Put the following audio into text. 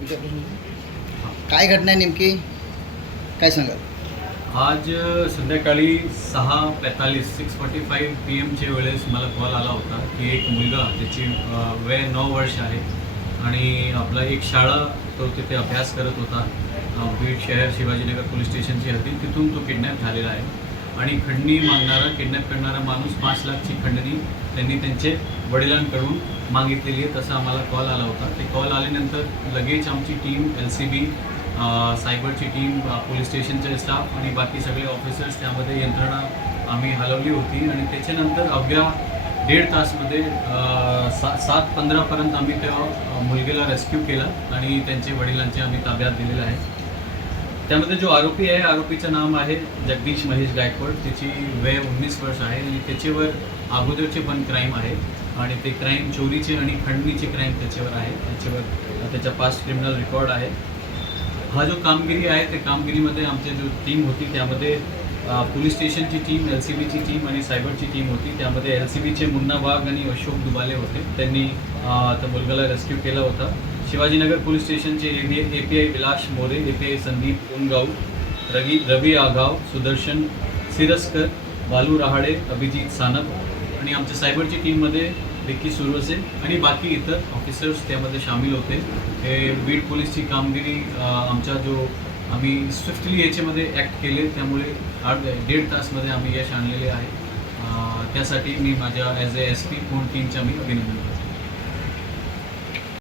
काय घटना आहे नेमकी, काय सांगाल? आज संध्याकाळी 6:45 PM वेळेस मला कॉल आला होता की एक मुलगा, त्याची वय 9 वर्ष आहे आणि आपला एक शाळा तो तिथे अभ्यास करत होता. बीड शहर शिवाजीनगर पोलीस स्टेशनची हद्दीत, तिथून तो किडनॅप झालेला आहे आणि खंडणी मागणारा, किडनॅप करणारा माणूस 5 लाखची खंडणी त्यांनी त्यांचे वडिलांकडून मागितलेली आहे, तसा आम्हाला कॉल आला होता. ते कॉल आल्यानंतर लगेच आमची टीम, LCB, सायबरची टीम, पोलीस स्टेशनचे स्टाफ आणि बाकी सगळे ऑफिसर्स, त्यामध्ये यंत्रणा आम्ही हलवली होती आणि त्याच्यानंतर अवघ्या 1.5 तासमध्ये 7:15पर्यंत आम्ही त्या मुलगीला रेस्क्यू केला आणि त्यांचे वडिलांचे आम्ही ताब्यात दिलेलं आहे. त्यामध्ये जो आरोपी आहे, आरोपीचं नाव आहे जगदीश महेश गायकवाड. त्याची वय 19 वर्ष आहे आणि त्याच्यावर अगोदरचे पण क्राईम आहे आणि ते क्राईम चोरीचे आणि खंडणीचे क्राईम त्याच्यावर आहे. त्याच्या पास्ट क्रिमिनल रेकॉर्ड आहे. हा जो कामगिरी आहे, त्या कामगिरीमध्ये आमची जो टीम होती, त्यामध्ये पोलीस स्टेशनची टीम, LCBची टीम आणि सायबरची टीम होती. त्यामध्ये LCBचे मुन्ना वाघ आणि अशोक दुबाले होते. त्यांनी त्या मुलगाला रेस्क्यू केला होता. शिवाजीनगर पोलीस स्टेशनचे API विलास मोरे, API संदीप उनगाव, रवी आगाव, सुदर्शन सिरस्कर, बालू रहाडे, अभिजित सानप आणि आमच्या सायबरची टीममध्ये विक्की सुरवसे आणि बाकी इतर ऑफिसर्स त्यामध्ये सामील होते. हे बीड पोलीसची कामगिरी, आमचा जो आम्ही स्विफ्टली याच्यामध्ये ॲक्ट केले, त्यामुळे 1.5 तासमध्ये आम्ही यश आणलेले आहे. त्यासाठी मी माझ्या ॲज ए SP पूर्ण टीमच्या मी अभिनंदन करतो.